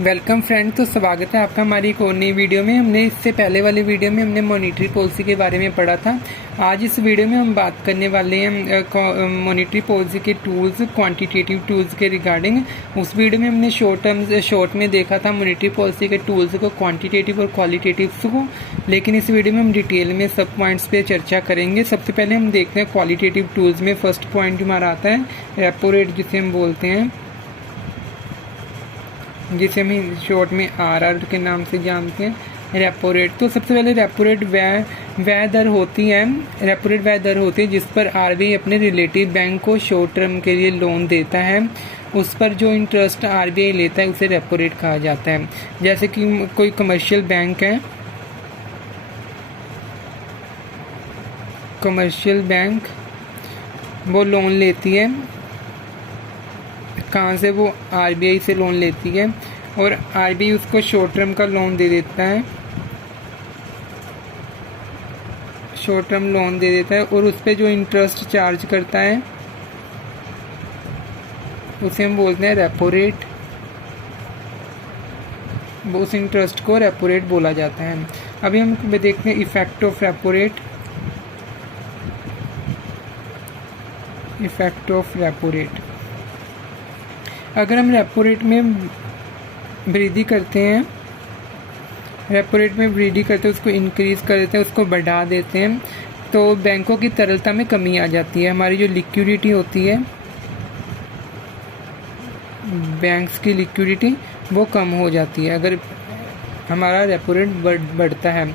Welcome friend. तो स्वागत है आपका हमारी एक और नई वीडियो में। हमने इससे पहले वाली वीडियो में हमने मॉनेटरी पॉलिसी के बारे में पढ़ा था। आज इस वीडियो में हम बात करने वाले हैं मॉनेटरी पॉलिसी के टूल्स, क्वांटिटेटिव टूल्स के रिगार्डिंग। उस वीडियो में हमने शॉर्ट में देखा था मॉनेटरी पॉलिसी के टूल्स को, क्वांटिटेटिव और क्वालिटेटिव को, लेकिन इस वीडियो में हम डिटेल में सब पॉइंट्स पे चर्चा करेंगे। सबसे पहले हम देखते हैं क्वालिटेटिव टूल्स में फर्स्ट पॉइंट हमारा आता है रेपो रेट, जिसे हम बोलते हैं, जिसे हम शॉर्ट में आरआर के नाम से जानते हैं, रेपो रेट। तो सबसे पहले रेपो रेट वह दर होती है, रेपो रेट वह दर होती है जिस पर आरबीआई अपने रिलेटिव बैंक को शॉर्ट टर्म के लिए लोन देता है। उस पर जो इंटरेस्ट आरबीआई लेता है उसे रेपो रेट कहा जाता है। जैसे कि कोई कमर्शियल बैंक है, कमर्शियल बैंक वो लोन लेती है, कहाँ से? वो आरबीआई से लोन लेती है और आरबीआई उसको शॉर्ट टर्म का लोन दे देता है, शॉर्ट टर्म लोन दे देता है और उस पर जो इंटरेस्ट चार्ज करता है उसे हम बोलते हैं रेपो रेट। उस इंटरेस्ट को रेपो रेट बोला जाता है। अभी हम देखते हैं effect of repo rate. Effect of repo rate, अगर हम रेपो रेट में वृद्धि करते हैं, रेपो रेट में वृद्धि करते हैं, उसको इंक्रीज़ कर देते हैं, उसको बढ़ा देते हैं, तो बैंकों की तरलता में कमी आ जाती है। हमारी जो लिक्विडिटी होती है, बैंक्स की लिक्विडिटी वो कम हो जाती है अगर हमारा रेपो रेट बढ़ता है,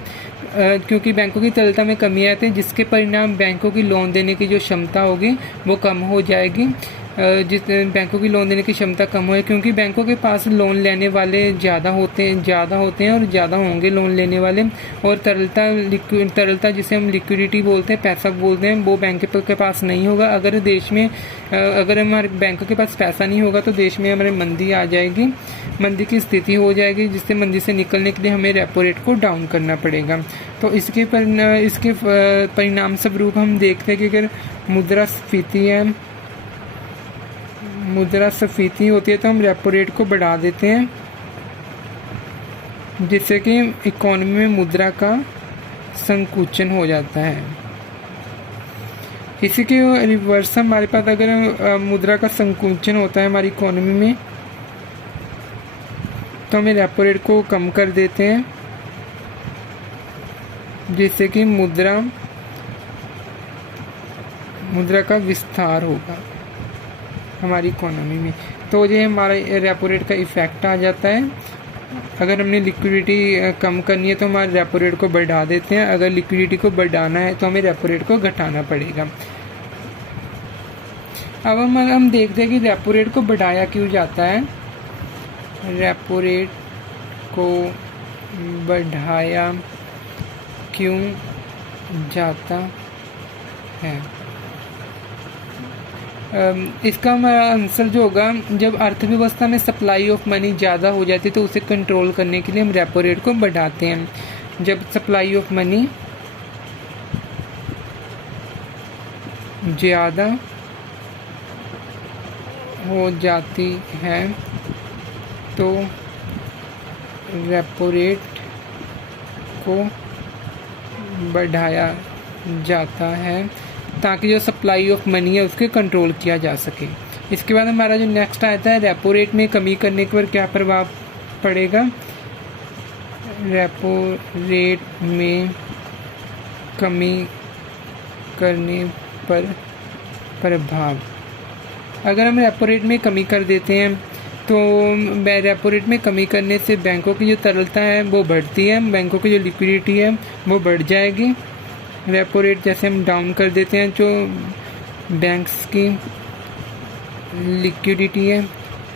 क्योंकि बैंकों की तरलता में कमी आती है, जिसके परिणाम बैंकों की लोन देने की जो क्षमता होगी वो कम हो जाएगी। जिस बैंकों की लोन देने की क्षमता कम हो, क्योंकि बैंकों के पास लोन लेने वाले ज़्यादा होते हैं और ज़्यादा होंगे लोन लेने वाले, और तरलता जिसे हम लिक्विडिटी बोलते हैं, पैसा बोलते हैं, वो बैंक के पास नहीं होगा। अगर देश में अगर हमारे बैंकों के पास पैसा नहीं होगा तो देश में हमारे मंदी आ जाएगी, मंदी की स्थिति हो जाएगी, जिससे मंदी से निकलने के लिए हमें रेपो रेट को डाउन करना पड़ेगा। तो इसके परिणाम स्वरूप हम देखते हैं कि अगर मुद्रास्फीति होती है तो हम रेपो रेट को बढ़ा देते हैं, जिससे कि इकोनॉमी में मुद्रा का संकुचन हो जाता है। इसी के रिवर्स हमारे पास अगर मुद्रा का संकुचन होता है हमारी इकोनॉमी में, तो हमें रेपो रेट को कम कर देते हैं, जिससे कि मुद्रा का विस्तार होगा हमारी इकोनॉमी में। तो ये हमारा रेपो रेट का इफेक्ट आ जाता है। अगर हमने लिक्विडिटी कम करनी है तो हमारे रेपो रेट को बढ़ा देते हैं, अगर लिक्विडिटी को बढ़ाना है तो हमें रेपो रेट को घटाना पड़ेगा। अब हम देखते हैं कि रेपो रेट को बढ़ाया क्यों जाता है। रेपो रेट को बढ़ाया क्यों जाता है? इसका हमारा आंसर जो होगा, जब अर्थव्यवस्था में सप्लाई ऑफ मनी ज़्यादा हो जाती है तो उसे कंट्रोल करने के लिए हम रेपो रेट को बढ़ाते हैं। जब सप्लाई ऑफ मनी ज़्यादा हो जाती है तो रेपो रेट को बढ़ाया जाता है ताकि जो सप्लाई ऑफ मनी है उसके कंट्रोल किया जा सके। इसके बाद हमारा जो नेक्स्ट आता है, रेपो रेट में कमी करने पर क्या प्रभाव पड़ेगा? रेपो रेट में कमी करने पर प्रभाव, अगर हम रेपो रेट में कमी कर देते हैं तो रेपो रेट में कमी करने से बैंकों की जो तरलता है वो बढ़ती है, बैंकों की जो लिक्विडिटी है वो बढ़ जाएगी। रेपो रेट जैसे हम डाउन कर देते हैं, जो बैंक्स की लिक्विडिटी है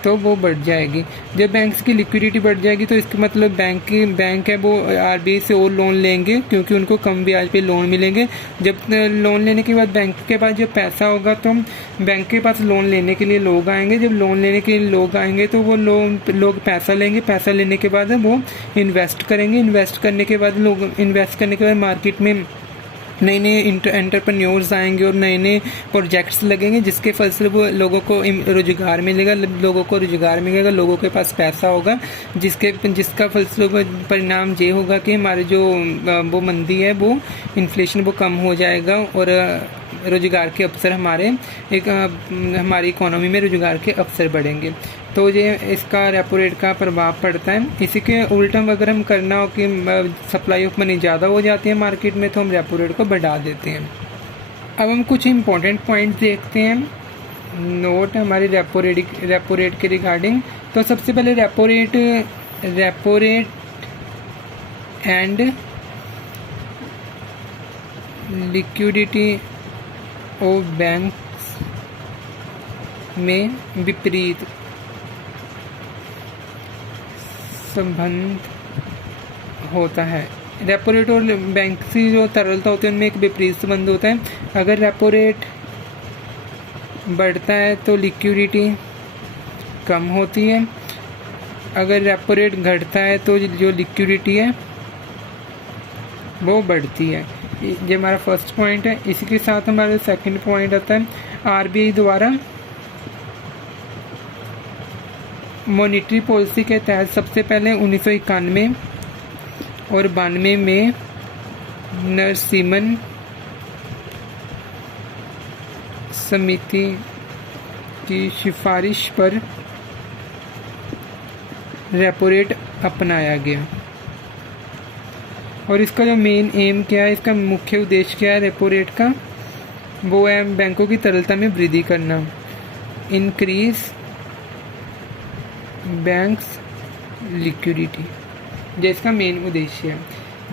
तो वो बढ़ जाएगी। जब बैंक्स की लिक्विडिटी बढ़ जाएगी तो इसका मतलब बैंक है वो आरबीआई से और लोन लेंगे, क्योंकि उनको कम ब्याज पे लोन मिलेंगे। जब लोन लेने के बाद बैंक के पास जब पैसा होगा तो बैंक के पास लोन लेने के लिए लोग आएंगे। जब लोन लेने के लिए लोग आएंगे तो वो लोग पैसा लेंगे, पैसा लेने के बाद वो इन्वेस्ट करेंगे, इन्वेस्ट करने के बाद मार्केट में नए नए एंटरप्रेन्योर्स आएंगे और नए नए प्रोजेक्ट्स लगेंगे, जिसके फलस्वरूप लोगों को रोजगार मिलेगा, लोगों के पास पैसा होगा, जिसका फलस्वरूप परिणाम ये होगा कि हमारे जो वो मंदी है, वो इन्फ्लेशन वो कम हो जाएगा और रोजगार के अवसर हमारी इकोनॉमी में रोजगार के अवसर बढ़ेंगे। तो ये इसका रेपो रेट का प्रभाव पड़ता है। इसी के उल्टा अगर हम करना हो कि सप्लाई ऑफ मनी ज़्यादा हो जाती है मार्केट में, तो हम रेपो रेट को बढ़ा देते हैं। अब हम कुछ इम्पोर्टेंट पॉइंट्स देखते हैं, नोट हमारे रेपो रेट के रिगार्डिंग। तो सबसे पहले repo rate and liquidity of banks में विपरीत संबंध होता है। रेपो रेट और बैंक की जो तरलता होती है उनमें एक विपरीत संबंध होता है। अगर रेपो रेट बढ़ता है तो लिक्विडिटी कम होती है, अगर रेपो रेट घटता है तो जो लिक्विडिटी है वो बढ़ती है। ये हमारा फर्स्ट पॉइंट है। इसी के साथ हमारा सेकंड पॉइंट आता है, आरबीआई द्वारा मॉनेटरी पॉलिसी के तहत सबसे पहले 1991 और 92 में नरसिम्हन समिति की सिफारिश पर रेपो रेट अपनाया गया। और इसका जो मेन एम क्या है, इसका मुख्य उद्देश्य क्या है रेपो रेट का, वो है बैंकों की तरलता में वृद्धि करना, इंक्रीज बैंक्स लिक्विडिटी, ये इसका मेन उद्देश्य है।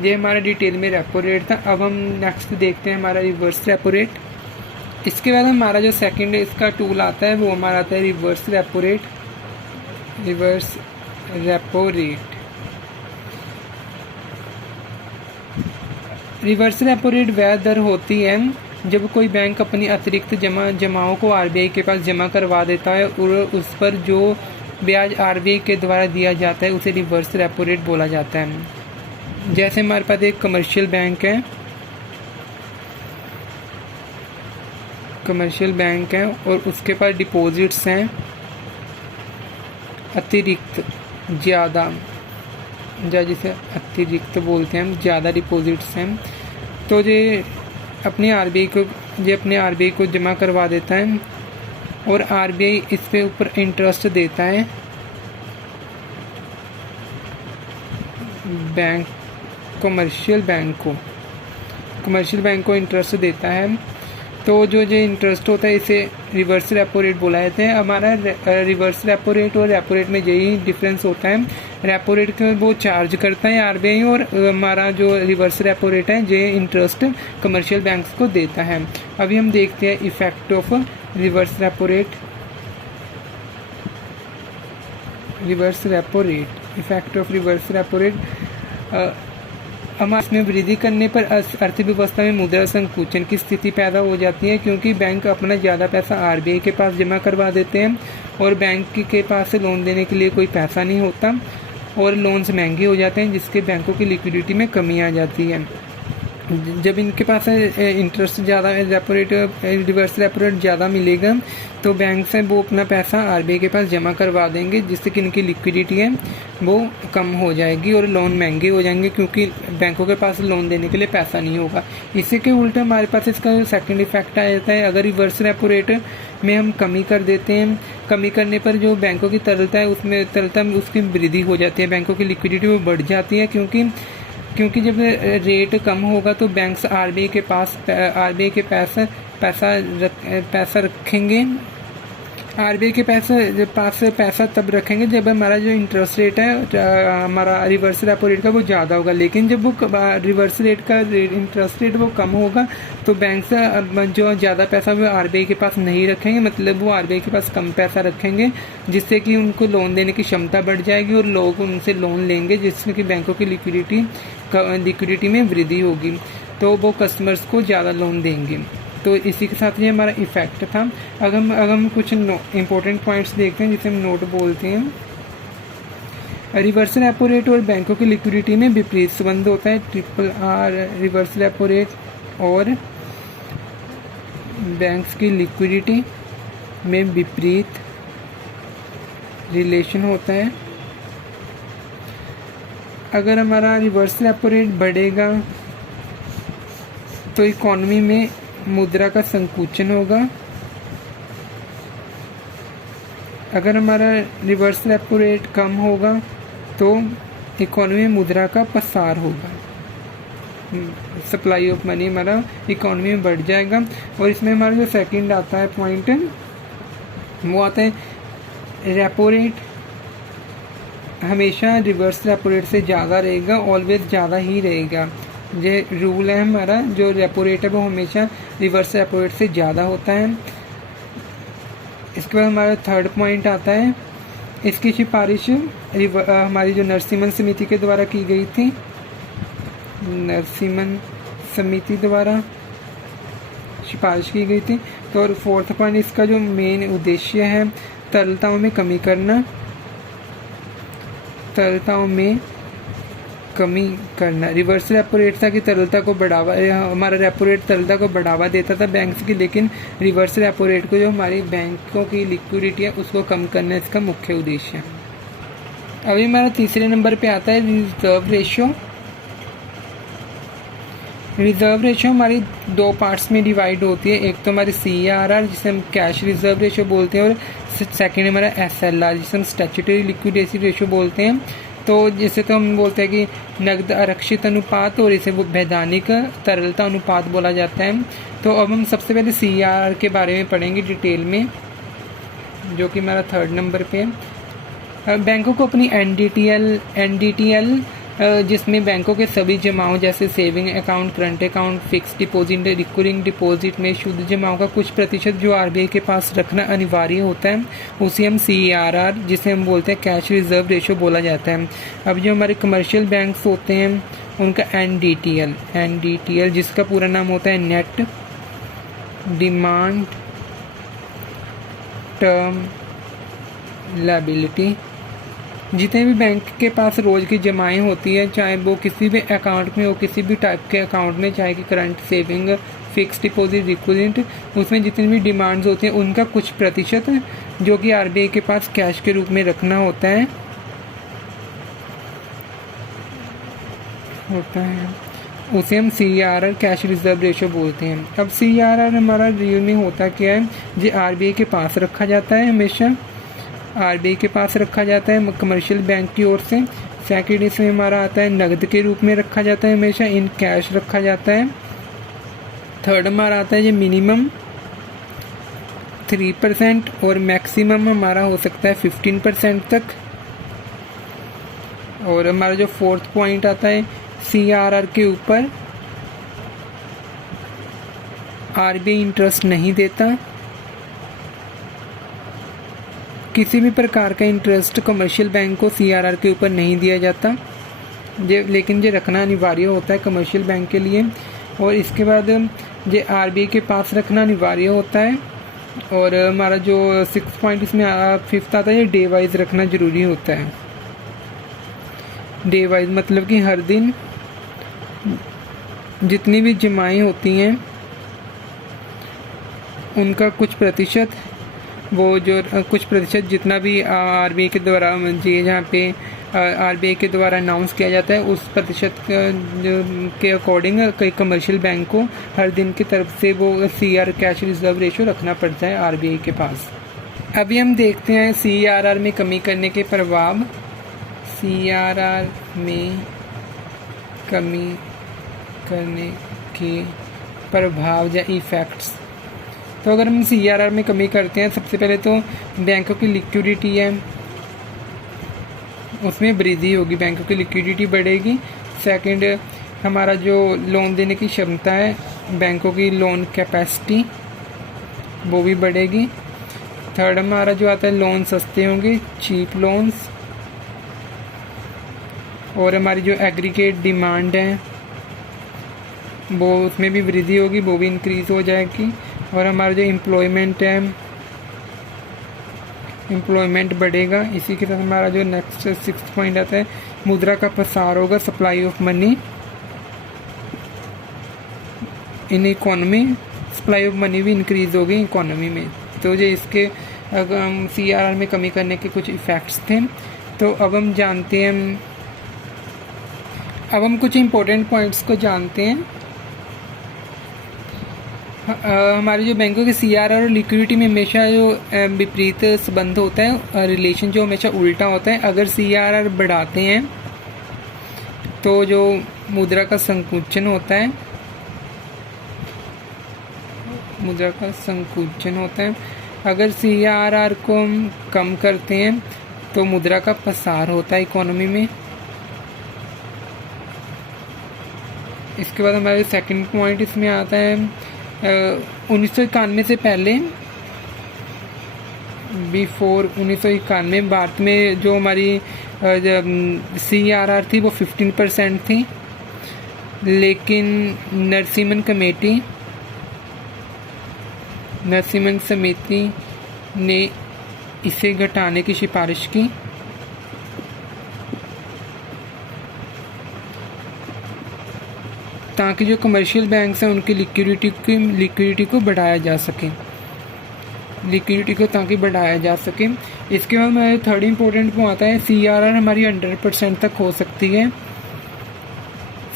ये हमारा डिटेल में रेपो रेट था। अब हम नेक्स्ट देखते हैं हमारा रिवर्स रेपो रेट। इसके बाद हमारा जो सेकंड इसका टूल आता है वो हमारा आता है reverse repo rate. Reverse repo rate वह दर होती है जब कोई बैंक अपनी अतिरिक्त जमाओं को आरबीआई के पास जमा करवा देता है और उस पर जो ब्याज आरबीआई के द्वारा दिया जाता है उसे रिवर्स रेपो रेट बोला जाता है। जैसे हमारे पास एक कमर्शियल बैंक है और उसके पास डिपॉजिट्स हैं अतिरिक्त ज़्यादा, जिसे अतिरिक्त बोलते हैं हम, ज़्यादा डिपॉजिट्स हैं, तो ये अपने आरबीआई को जमा करवा देता है और आरबीआई इस पे ऊपर इंटरेस्ट देता है कमर्शियल बैंक को इंटरेस्ट देता है। तो जो इंटरेस्ट होता है इसे रिवर्स रेपो रेट बोला जाता है। हमारा रिवर्स रेपो रेट और रेपो रेट में यही डिफरेंस होता है। रेपो रेट को वो चार्ज करता है आरबीआई और हमारा जो रिवर्स रेपो रेट है ये इंटरेस्ट कमर्शियल बैंक्स को देता है। अभी हम देखते हैं effect of reverse repo rate. Effect of reverse repo rate, हमारे इसमें वृद्धि करने पर अर्थव्यवस्था में मुद्रा संकुचन की स्थिति पैदा हो जाती है, क्योंकि बैंक अपना ज़्यादा पैसा आरबीआई के पास जमा करवा देते हैं और बैंक के पास से लोन देने के लिए कोई पैसा नहीं होता और लोन्स महंगे हो जाते हैं, जिसके बैंकों की लिक्विडिटी में कमी आ जाती है। जब इनके पास इंटरेस्ट ज़्यादा, रिवर्स रेपो रेट ज़्यादा मिलेगा तो बैंक से वो अपना पैसा आरबीआई के पास जमा करवा देंगे, जिससे कि इनकी लिक्विडिटी है वो कम हो जाएगी और लोन महंगे हो जाएंगे, क्योंकि बैंकों के पास लोन देने के लिए पैसा नहीं होगा। इसी के उल्टा हमारे पास इसका सेकंड इफेक्ट आ जाता है। अगर रिवर्स रेपो रेट में हम कमी कर देते हैं, कमी करने पर जो बैंकों की तरलता है उसकी वृद्धि हो जाती है, बैंकों की लिक्विडिटी वो बढ़ जाती है, क्योंकि जब रेट कम होगा तो बैंक्स आरबीआई के पैसा रखेंगे। आरबीआई के पास पैसा तब रखेंगे जब हमारा जो इंटरेस्ट रेट है हमारा रिवर्स रेपो रेट का वो ज़्यादा होगा। लेकिन जब वो रिवर्स रेट का इंटरेस्ट रेट वो कम होगा तो बैंक से जो ज़्यादा पैसा वो आरबीआई के पास नहीं रखेंगे, मतलब वो आरबीआई के पास कम पैसा रखेंगे, जिससे कि उनको लोन देने की क्षमता बढ़ जाएगी और लोग उनसे लोन लेंगे, जिससे कि बैंकों की लिक्विडिटी में वृद्धि होगी, तो वो कस्टमर्स को ज़्यादा लोन देंगे। तो इसी के साथ ये हमारा इफेक्ट था। अगर हम कुछ इम्पोर्टेंट पॉइंट्स देखते हैं जिसे हम नोट बोलते हैं। रिवर्स रेपो रेट और बैंकों की लिक्विडिटी में विपरीत संबंध होता है। RRR रिवर्स रेपो रेट और बैंक्स की लिक्विडिटी में विपरीत रिलेशन होता है। अगर हमारा रिवर्स रेपो रेट बढ़ेगा तो इकोनॉमी में मुद्रा का संकुचन होगा। अगर हमारा रिवर्स रेपो रेट कम होगा तो इकोनॉमी में मुद्रा का पसार होगा, सप्लाई ऑफ मनी हमारा इकोनॉमी में बढ़ जाएगा। और इसमें हमारा जो सेकंड आता है पॉइंट वो आता है रेपो रेट हमेशा रिवर्स रेपो रेट से ज़्यादा रहेगा, ऑलवेज ज़्यादा ही रहेगा। ये रूल है हमारा, जो रेपो रेट है वो हमेशा रिवर्स रेपो रेट से ज़्यादा होता है। इसके बाद हमारा थर्ड पॉइंट आता है, इसकी सिफारिश हमारी जो नरसिम्हन समिति के द्वारा की गई थी, नरसिम्हन समिति द्वारा सिफारिश की गई थी। तो और फोर्थ पॉइंट, इसका जो मेन उद्देश्य है तरलताओं में कमी करना, तरलताओं में कमी करना। रिवर्स रेपो रेट था कि तरलता को बढ़ावा, हमारा रेपो रेट तरलता को बढ़ावा देता था बैंक्स की, लेकिन रिवर्स रेपो रेट को जो हमारी बैंकों की लिक्विडिटी है उसको कम करना इसका मुख्य उद्देश्य है। अभी हमारा तीसरे नंबर पे आता है रिजर्व रेशियो। रिजर्व रेशियो हमारी दो पार्ट्स में डिवाइड होती है, एक तो हमारी CRR जिसे हम कैश रिजर्व रेशियो बोलते हैं, और सेकेंड हमारा SLR जिसे हम स्टैट्यूटरी लिक्विडेसी रेशियो बोलते हैं। तो जैसे तो हम बोलते हैं कि नकद आरक्षित अनुपात, और इसे वो वैधानिक तरलता अनुपात बोला जाता है। तो अब हम सबसे पहले CRR के बारे में पढ़ेंगे डिटेल में, जो कि हमारा थर्ड नंबर पे है। बैंकों को अपनी NDTL जिसमें बैंकों के सभी जमाओं जैसे saving account, current account, fix deposit, recurring deposit में शुद्ध जमाओं का कुछ प्रतिशत जो RBI के पास रखना अनिवार्य होता है, उसे हम CRR जिसे हम बोलते हैं कैश रिजर्व रेशियो बोला जाता है। अब जो हमारे कमर्शियल बैंक्स होते हैं उनका NDTL जिसका पूरा नाम होता है नेट डिमांड टर्म लायबिलिटी। जितने भी बैंक के पास रोज़ की जमाएं होती है, चाहे वो किसी भी अकाउंट में हो, किसी भी टाइप के अकाउंट में, चाहे कि current, saving, fix deposit, recurring, उसमें जितनी भी डिमांड्स होती हैं उनका कुछ प्रतिशत जो कि RBI के पास कैश के रूप में रखना होता है उसे हम CRR कैश रिजर्व रेशियो बोलते हैं। अब CRR हमारा रियल में होता क्या है, जो RBI के पास रखा जाता है, हमेशा RBI के पास रखा जाता है कमर्शियल बैंक की ओर से। सेकेंड इसमें हमारा आता है नगद के रूप में रखा जाता है, हमेशा इन कैश रखा जाता है। थर्ड हमारा आता है ये मिनिमम 3% और मैक्सिमम हमारा हो सकता है 15% तक। और हमारा जो फोर्थ पॉइंट आता है CRR के ऊपर RBI इंटरेस्ट नहीं देता, किसी भी प्रकार का इंटरेस्ट कमर्शियल बैंक को CRR के ऊपर नहीं दिया जाता, लेकिन ये रखना अनिवार्य होता है कमर्शियल बैंक के लिए। और इसके बाद ये RBI के पास रखना अनिवार्य होता है। और हमारा जो 6 पॉइंट इसमें 5th आता है, ये डे वाइज रखना ज़रूरी होता है। डे वाइज मतलब कि हर दिन जितनी भी जमाएं होती हैं उनका कुछ प्रतिशत, वो जो कुछ प्रतिशत जितना भी RBI के द्वारा जहाँ पे RBI के द्वारा अनाउंस किया जाता है उस प्रतिशत के अकॉर्डिंग कई कमर्शियल बैंक को हर दिन की तरफ से वो CRR कैश रिजर्व रेशियो रखना पड़ता है RBI के पास। अभी हम देखते हैं CRR में कमी करने के प्रभाव। CRR में कमी करने के प्रभाव या इफ़ेक्ट्स। तो अगर हम CRR में कमी करते हैं, सबसे पहले तो बैंकों की लिक्विडिटी है उसमें वृद्धि होगी, बैंकों की लिक्विडिटी बढ़ेगी। सेकंड हमारा जो लोन देने की क्षमता है, बैंकों की लोन कैपेसिटी, वो भी बढ़ेगी। थर्ड हमारा जो आता है लोन सस्ते होंगे, चीप लोन्स। और हमारी जो एग्रीगेट डिमांड है वो उसमें भी वृद्धि होगी, वो भी इंक्रीज़ हो जाएगी। और हमारा जो एम्प्लॉयमेंट है, एम्प्लॉयमेंट बढ़ेगा। इसी के साथ हमारा जो नेक्स्ट 6th पॉइंट आता है मुद्रा का प्रसार होगा, supply of money. In economy, supply of money भी इंक्रीज़ हो गई इकोनॉमी में। तो ये इसके अगर हम CRR में कमी करने के कुछ इफ़ेक्ट्स थे। तो अब हम जानते हैं, अब हम कुछ इम्पोर्टेंट पॉइंट्स को जानते हैं। हमारे जो बैंकों के CRR और लिक्विडिटी में हमेशा जो विपरीत संबंध होता है, रिलेशन जो हमेशा उल्टा होता है। अगर CRR बढ़ाते हैं तो जो मुद्रा का संकुचन होता है, मुद्रा का संकुचन होता है। अगर CRR को हम कम करते हैं तो मुद्रा का पसार होता है इकोनॉमी में। इसके बाद हमारे सेकंड पॉइंट इसमें आता है 1991 से पहले, बिफोर 1991 भारत में जो हमारी CRR थी वो 15% थी, लेकिन नरसिम्हन समिति ने इसे घटाने की सिफारिश की। ताकि जो कमर्शियल बैंक्स हैं उनकी लिक्विडिटी को बढ़ाया जा सके, ताकि बढ़ाया जा सके। इसके बाद हमारे थर्ड इम्पोर्टेंट वो आता है CRR हमारी 100% तक हो सकती है।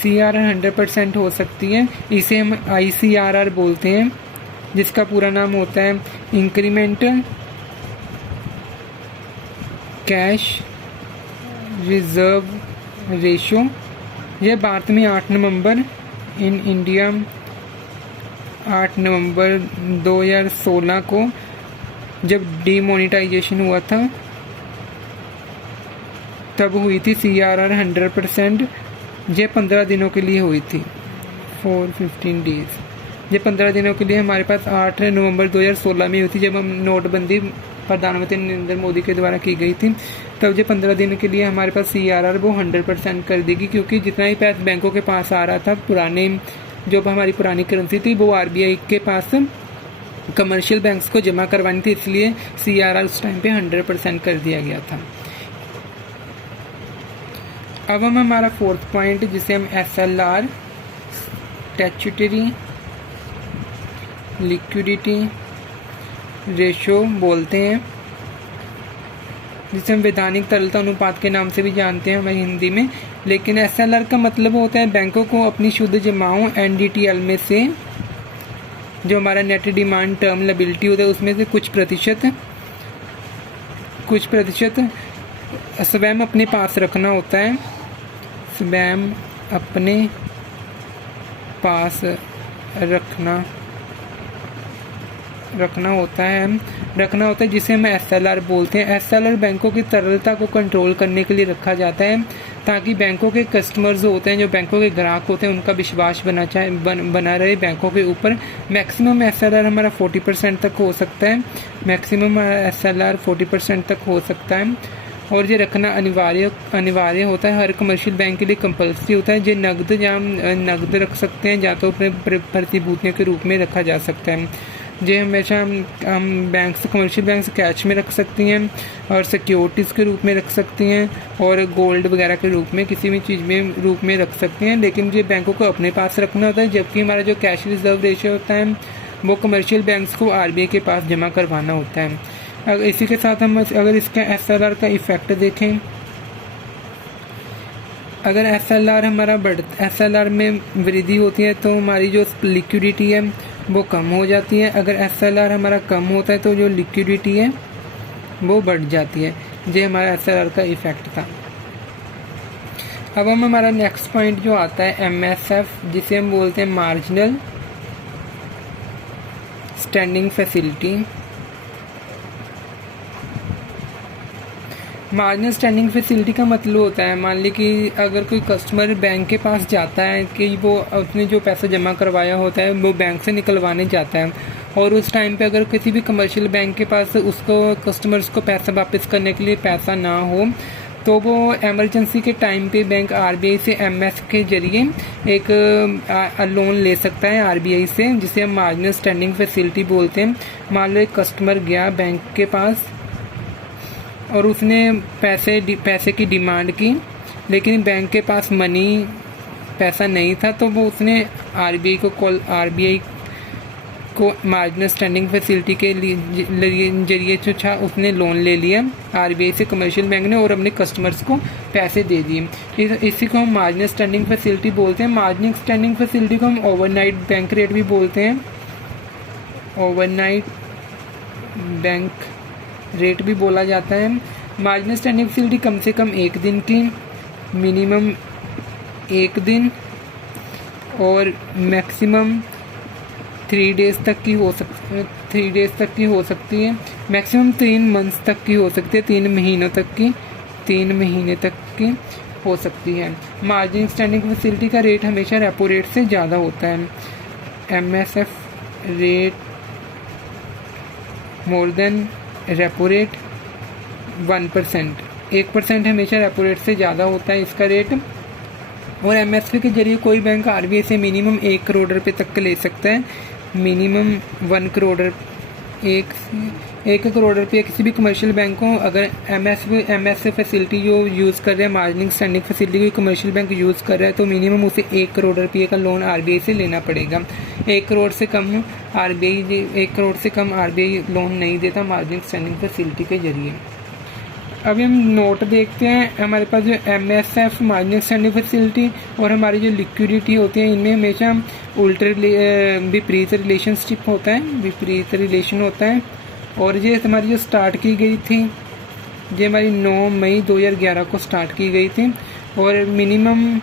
CRR 100% हो सकती है, इसे हम ICRR बोलते हैं, जिसका पूरा नाम होता है इंक्रीमेंटल कैश रिजर्व रेशो। यह भारत में 8 नवंबर इन इंडिया 8 नवंबर 2016 को जब डीमोनेटाइजेशन हुआ था तब हुई थी CRR 100%। ये 15 दिनों के लिए हुई थी, 15 डेज। ये 15 दिनों के लिए हमारे पास 8 नवंबर 2016 में हुई थी, जब हम नोटबंदी प्रधानमंत्री नरेंद्र मोदी के द्वारा की गई थी। तब जो 15 दिन के लिए हमारे पास CRR वो 100% कर देगी, क्योंकि जितना ही पैसा बैंकों के पास आ रहा था, पुराने जो हमारी पुरानी करेंसी थी वो RBI के पास कमर्शियल बैंक्स को जमा करवानी थी, इसलिए CRR उस टाइम पे 100% कर दिया गया था। अब हम हमारा फोर्थ पॉइंट, जिसे हम SLR स्टैट्यूटरी लिक्विडिटी रेशो बोलते हैं, जिसे हम वैधानिक तरलता अनुपात के नाम से भी जानते हैं हमारी हिंदी में। लेकिन SLR का मतलब होता है बैंकों को अपनी शुद्ध जमाओं NDTL में से जो हमारा नेट डिमांड टर्म लायबिलिटी होता है उसमें से कुछ प्रतिशत स्वयं अपने पास रखना होता है, स्वयं अपने पास रखना होता है, जिसे हम SLR बोलते हैं। SLR बैंकों की तरलता को कंट्रोल करने के लिए रखा जाता है, ताकि बैंकों के कस्टमर्स होते हैं, जो बैंकों के ग्राहक होते हैं, उनका विश्वास बना रहे बैंकों के ऊपर। मैक्सिमम SLR हमारा 40% तक हो सकता है, मैक्सिमम SLR 40% तक हो सकता है। और ये रखना अनिवार्य होता है, हर कमर्शियल बैंक के लिए कंपल्सरी होता है। जो नगद रख सकते हैं, या तो अपने प्रतिभूतियों के रूप में रखा जा सकता है। जो हमेशा हम कमर्शियल बैंक से कैश में रख सकती हैं, और सिक्योरिटीज़ के रूप में रख सकती हैं, और गोल्ड वगैरह के रूप में किसी भी चीज़ में रूप में रख सकती हैं। लेकिन ये बैंकों को अपने पास रखना होता है, जबकि हमारा जो कैश रिजर्व रेशियो होता है वो कमर्शियल बैंक्स को RBI के पास जमा करवाना होता है। अगर इसी के साथ हम अगर इसका SLR का इफ़ेक्ट देखें, अगर SLR में वृद्धि होती है तो हमारी जो लिक्विडिटी है वो कम हो जाती है। अगर SLR हमारा कम होता है तो जो लिक्विडिटी है वो बढ़ जाती है। ये हमारा SLR का इफ़ेक्ट था। अब हम हमारा नेक्स्ट पॉइंट जो आता है MSF, जिसे हम बोलते हैं marginal standing facility. Marginal standing facility का मतलब होता है, मान ली कि अगर कोई कस्टमर बैंक के पास जाता है कि वो उसने जो पैसा जमा करवाया होता है वो बैंक से निकलवाने जाता है, और उस टाइम पे अगर किसी भी कमर्शियल बैंक के पास कस्टमर्स को पैसा वापस करने के लिए पैसा ना हो, तो वो एमरजेंसी के टाइम पे बैंक RBI से MS के जरिए एक लोन ले सकता है RBI से, जिसे हम मार्जिनल स्टैंडिंग फैसिलिटी बोलते हैं। मान लो एक कस्टमर गया बैंक के पास और उसने पैसे की डिमांड की, लेकिन बैंक के पास पैसा नहीं था तो वो उसने आरबीआई को मार्जिनल स्टैंडिंग फैसिलिटी के जरिए जो था उसने लोन ले लिया आरबीआई से कमर्शियल बैंक ने, और अपने कस्टमर्स को पैसे दे दिए। इसी को हम मार्जिनल स्टैंडिंग फैसिलिटी बोलते हैं। मार्जिनल स्टैंडिंग फैसिलिटी को हम ओवरनाइट बैंक रेट भी बोलते हैं, ओवरनाइट बैंक रेट भी बोला जाता है। मार्जिनल स्टैंडिंग फैसिलिटी कम से कम 1 दिन की, मिनिमम 1 दिन और मैक्सिमम 3 डेज़ तक की हो सकती है। मैक्सिमम 3 मंथ्स तक की हो सकती है, 3 महीने तक की हो सकती है। मार्जिन स्टैंडिंग फैसिलिटी का रेट हमेशा रेपो रेट से ज़्यादा होता है। MSF rate more than repo rate 1%, 1% हमेशा रेपो रेट से ज़्यादा होता है इसका रेट। और MSF के जरिए कोई बैंक आरबीआई से मिनिमम 1 करोड़ रुपये तक ले सकता है, मिनिमम 1 करोड़, 1 करोड़ रुपये। किसी भी कमर्शियल बैंक को अगर MSF फैसिलिटी जो यूज़ कर रहे हैं, मार्जिनिंग स्टैंडिंग फैसिलिटी कोई कमर्शियल बैंक यूज़ कर रहा है तो मिनिमम उसे 1 करोड़ रुपये का लोन आरबीआई से लेना पड़ेगा। 1 करोड़ से कम आरबीआई लोन नहीं देता मार्जिनिंग स्टैंडिंग फैसिलिटी के जरिए। अभी हम नोट देखते हैं। हमारे पास जो MSF मार्जिनल स्टैंडिंग फैसिलिटी और हमारी जो लिक्विडिटी होती है, इनमें हमेशा विपरीत रिलेशनशिप होता है, विपरीत रिलेशन होता है। और ये हमारी जो स्टार्ट की गई थी, ये हमारी 9 मई 2011 को स्टार्ट की गई थी और मिनिमम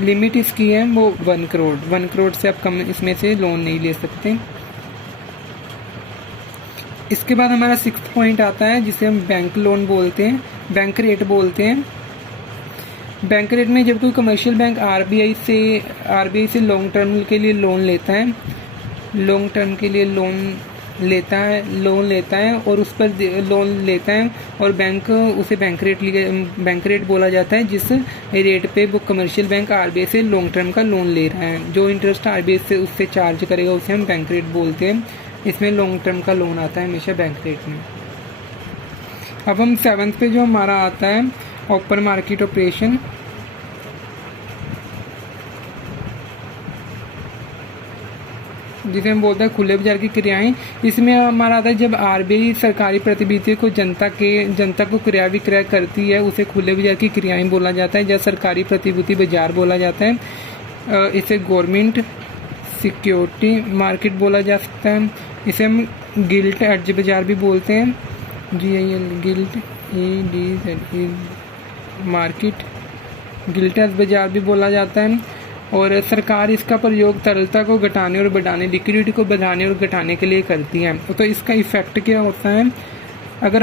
लिमिट इसकी है वो 1 करोड़। 1 करोड़ से आप कम इसमें से लोन नहीं ले सकते। इसके बाद हमारा 6th पॉइंट आता है जिसे हम बैंक लोन बोलते हैं, बैंक रेट बोलते हैं। बैंक रेट में जब कोई कमर्शियल बैंक आरबीआई से लॉन्ग टर्म के लिए लोन लेता है, लोन लेता है और उस पर लोन लेता है और बैंक उसे बैंक रेट बोला जाता है, जिस रेट पे वो कमर्शियल बैंक आरबीआई से लॉन्ग टर्म का लोन ले रहा है। जो इंटरेस्ट आरबीआई से उससे चार्ज करेगा उसे हम बैंक रेट बोलते हैं। इसमें लॉन्ग टर्म का लोन आता है हमेशा बैंक रेट में। अब हम 7th पे जो हमारा आता है ओपन मार्केट ऑपरेशन, जिसे हम बोलते हैं खुले बाजार की क्रियाएं। इसमें हमारा आता है जब आरबीआई सरकारी प्रतिभूतियों को जनता को क्रय विक्रय करती है उसे खुले बाजार की क्रियाएं बोला जाता है, जब सरकारी प्रतिभूति बाजार बोला जाता है। इसे गवर्नमेंट सिक्योरिटी मार्केट बोला जा सकता है। इसे हम गिल्ट एज बाजार भी बोलते हैं, GIL gilt EDZ market, gilt edge बाजार भी बोला जाता है। और सरकार इसका प्रयोग तरलता को घटाने और बढ़ाने, लिक्विडिटी को बढ़ाने और घटाने के लिए करती है। तो इसका इफ़ेक्ट क्या होता है, अगर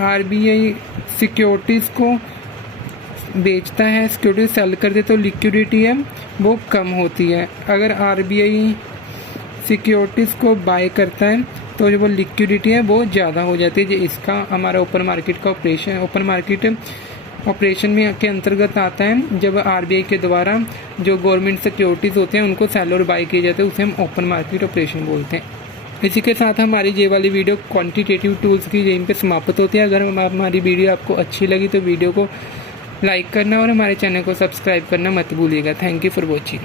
आरबीआई सिक्योरिटीज़ को बेचता है, सिक्योरिटी सेल कर दे तो लिक्विडिटी है वो कम होती है। अगर आरबीआई सिक्योरिटीज़ को बाय करता है तो जो वो लिक्विडिटी है वो ज़्यादा हो जाती है। जो इसका हमारा ओपन मार्केट ऑपरेशन में के अंतर्गत आता है। जब आरबीआई के द्वारा जो गवर्नमेंट सिक्योरिटीज़ होते हैं उनको सेल और बाय किए जाते हैं, उसे हम ओपन मार्केट ऑपरेशन बोलते हैं। इसी के साथ हमारी ये वाली वीडियो क्वांटिटेटिव टूल्स की यहीं पे समाप्त होती है। अगर हमारी वीडियो आपको अच्छी लगी तो वीडियो को लाइक करना और हमारे चैनल को सब्सक्राइब करना मत भूलिएगा। Thank you for watching.